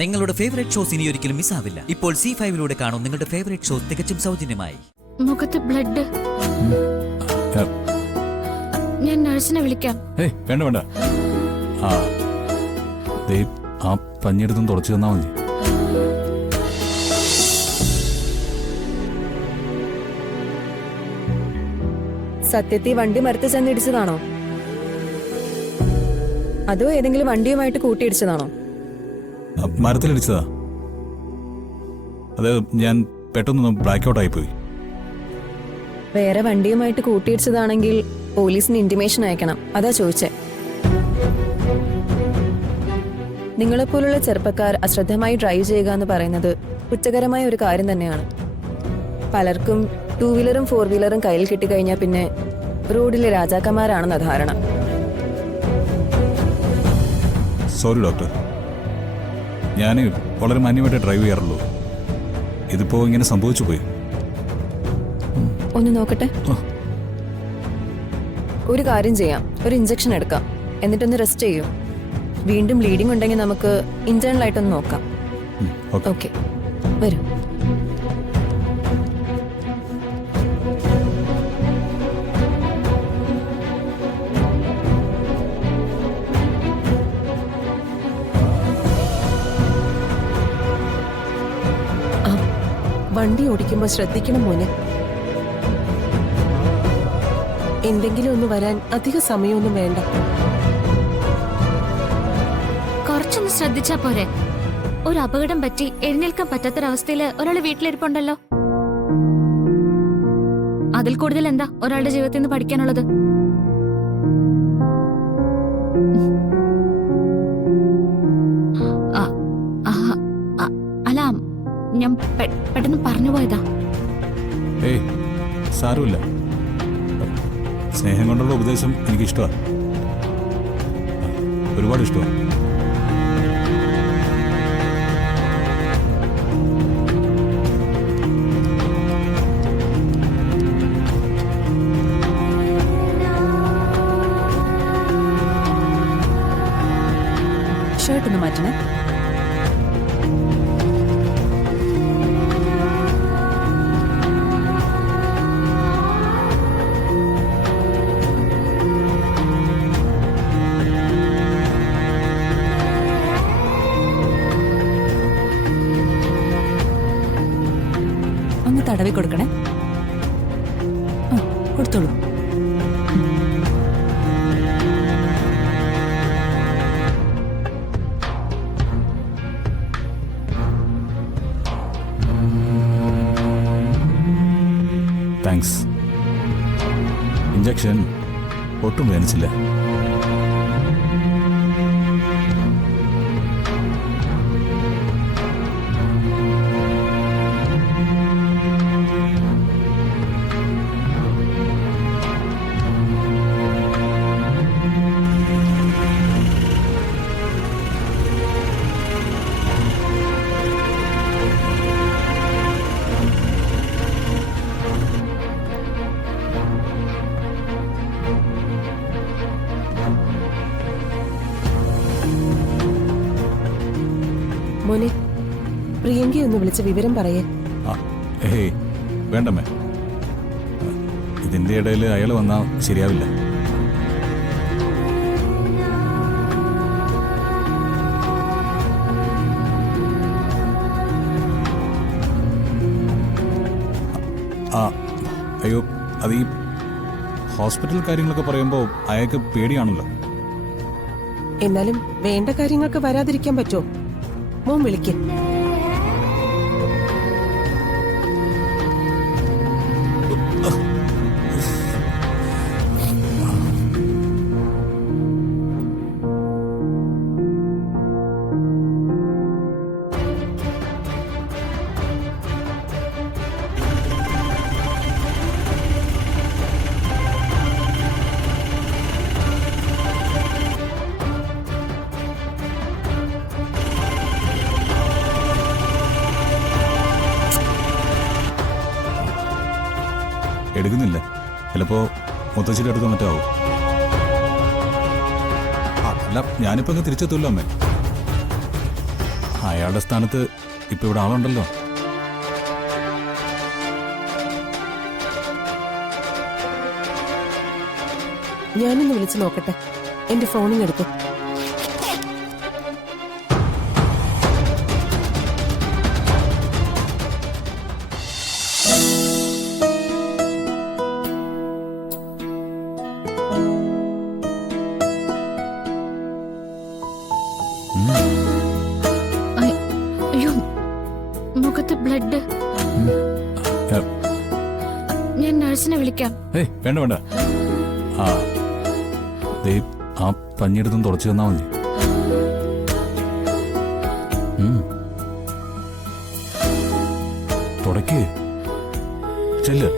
നിങ്ങളുടെ favourite shows ഇനി ഒരിക്കലും മിസ്സാവില്ല. ഇപ്പോൾ C5 കാണും നിങ്ങളുടെ ഫേവറേറ്റ് ഷോസ് തികച്ചും സൗജന്യമായി. മുഖത്ത് ബ്ലഡ്. ഞാൻ നഴ്സിനെ വിളിക്കാം. വേണ്ട വേണ്ട, ആ പഞ്ഞെടുത്തും തുടച്ചു തന്നാ മതി. സത്യത്തിൽ വണ്ടി മരത്ത് ചെന്നിടിച്ചതാണോ അതോ ഏതെങ്കിലും വണ്ടിയുമായിട്ട് കൂട്ടിയിടിച്ചതാണോ? മരത്തിലിടിച്ചതാ. അത് ഞാൻ പെട്ടെന്ന് ബ്ലാക്ക് ഔട്ട് ആയിപ്പോയി. വേറെ വണ്ടിയുമായിട്ട് കൂട്ടിയിടിച്ചതാണെങ്കിൽ പോലീസിന് ഇന്റിമേഷൻ അയക്കണം. അതാ ചോദിച്ചേ. നിങ്ങളെപ്പോലുള്ള ചെറുപ്പക്കാർ അശ്രദ്ധമായി ഡ്രൈവ് ചെയ്യുക എന്ന് പറയുന്നത് കുറ്റകരമായ ഒരു കാര്യം തന്നെയാണ്. പലർക്കും 2 വീലറും 4 വീലറും കയ്യിൽ കിട്ടിക്കഴിഞ്ഞാൽ പിന്നെ റോഡിലെ രാജാക്കന്മാരാണെന്ന ധാരണ. സോറി ഡോക്ടർ, ഞാൻ വളരെ മാന്യമായിട്ട് ഡ്രൈവ് ചെയ്യാറുള്ളൂ. ഇതിപ്പോ ഇങ്ങനെ സംഭവിച്ചു പോയി. ഒന്ന് നോക്കട്ടെ. ഒരു കാര്യം ചെയ്യാം, ഒരു ഇഞ്ചക്ഷൻ എടുക്കാം, എന്നിട്ടൊന്ന് റെസ്റ്റ് ചെയ്യൂ. വീണ്ടും ബ്ലീഡിംഗ് ഉണ്ടെങ്കിൽ നമുക്ക് ഇന്റേണൽ ആയിട്ടൊന്ന് നോക്കാം. ഓക്കെ, വരൂ. വണ്ടി ഓടിക്കുമ്പോൾ ശ്രദ്ധിക്കണം മോനെ. എന്തെങ്കിലും ഒന്ന് വരാൻ അധിക സമയമൊന്നും വേണ്ട. കുറച്ചൊന്ന് ശ്രദ്ധിച്ചാ പോരെ. ഒരു അപകടം പറ്റി എഴുന്നേൽക്കാൻ പറ്റാത്തൊരവസ്ഥയില് ഒരാള് വീട്ടിലിരിപ്പുണ്ടല്ലോ. അതിൽ കൂടുതൽ എന്താ ഒരാളുടെ ജീവിതത്തിൽ നിന്ന് പഠിക്കാനുള്ളത്? അല്ല, ഞാൻ പെട്ടെന്ന് പറഞ്ഞു പോയതാ. സാരമില്ല. സ്നേഹം കൊണ്ടുള്ള ഉപദേശം എനിക്ക് ഇഷ്ടമാണ്, ഒരുപാട് ഇഷ്ടമാണ്. ഷർട്ട് ഒന്ന് മാറ്റണേ. ഒന്ന് തടവി കൊടുക്കണേ. കൊടുത്തോളൂ. താങ്ക്സ്. ഇഞ്ചക്ഷൻ ഒട്ടും വേദനിച്ചില്ല. മോനെ, പ്രിയങ്കയെ ഒന്ന് വിളിച്ച് വിവരം പറയേ. വേണ്ടമ്മേ, ഇതിന്റെ ഇടയിൽ അയാൾ വന്നാൽ ശരിയാവില്ല. അയ്യോ, അത് ഈ ഹോസ്പിറ്റൽ കാര്യങ്ങളൊക്കെ പറയുമ്പോൾ അയാൾക്ക് പേടിയാണല്ലോ. എന്നാലും വേണ്ട കാര്യങ്ങൾക്ക് വരാതിരിക്കാൻ പറ്റുമോ? മോൻ വിളിക്ക്. എടുക്കുന്നില്ല. ചിലപ്പോ മുത്തശ്ശിയുടെ അടുത്ത് മറ്റാവും. അല്ല, ഞാനിപ്പോ അങ്ങ് തിരിച്ചെത്തുമല്ലോ അമ്മേ. അയാളുടെ സ്ഥാനത്ത് ഇപ്പൊ ഇവിടെ ആളുണ്ടല്ലോ. ഞാനൊന്ന് വിളിച്ചു നോക്കട്ടെ. എന്റെ ഫോണിങ് എടുക്കും. അയ്യോ, മുഖത്ത് ബ്ലഡ്. ഞാൻ നഴ്സിനെ വിളിക്കാം. ഏയ് വേണ്ട വേണ്ട. ആ ദേ ആ പഞ്ഞിയെടുത്തും തുടച്ചു തന്നാ മതി. തുടക്കേ ചെല്ല്.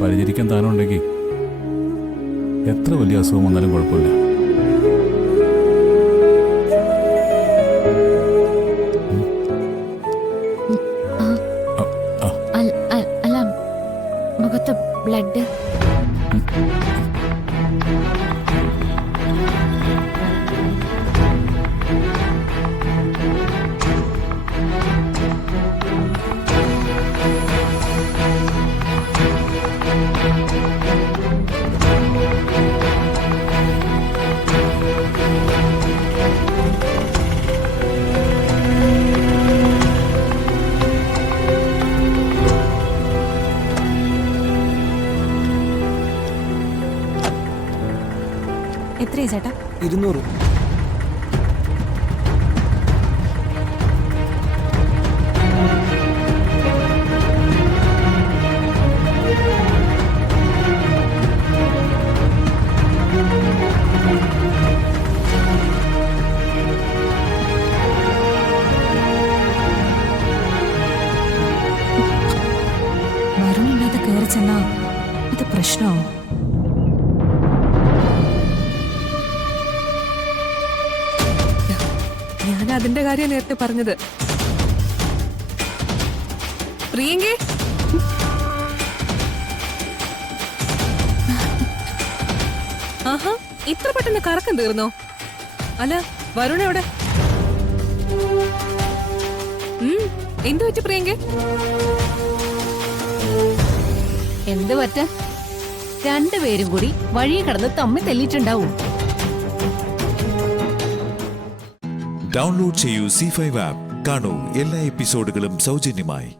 പരിചരിക്കാൻ താനുണ്ടെങ്കിൽ എത്ര വലിയ അസുഖം വന്നാലും കുഴപ്പമില്ല. അല്ല, മുഖത്ത് ബ്ലഡ്. എത്രയാ ചേട്ടാ? 200. വരുണില്ലാതെ കയറി ചെന്നാ ഇത് പ്രശ്നമാവും. ഞാൻ അതിന്റെ കാര്യം നേരത്തെ പറഞ്ഞത്. പ്രിയങ്കേ, ആഹാ, ഇത്ര പെട്ടെന്ന് കറക്കം തീർന്നോ? അല്ല, വരുൺ എവിടെ? എന്തു പറ്റി പ്രിയങ്കേ? എന്ത് പറ്റാ? രണ്ടുപേരും കൂടി വഴി കടന്ന് തമ്മിൽ തെല്ലിട്ടുണ്ടാവും. ഡൗൺലോഡ് ചെയ്യൂ C5 ആപ്പ്. കാണൂ എല്ലാ എപ്പിസോഡുകളും സൗജന്യമായി.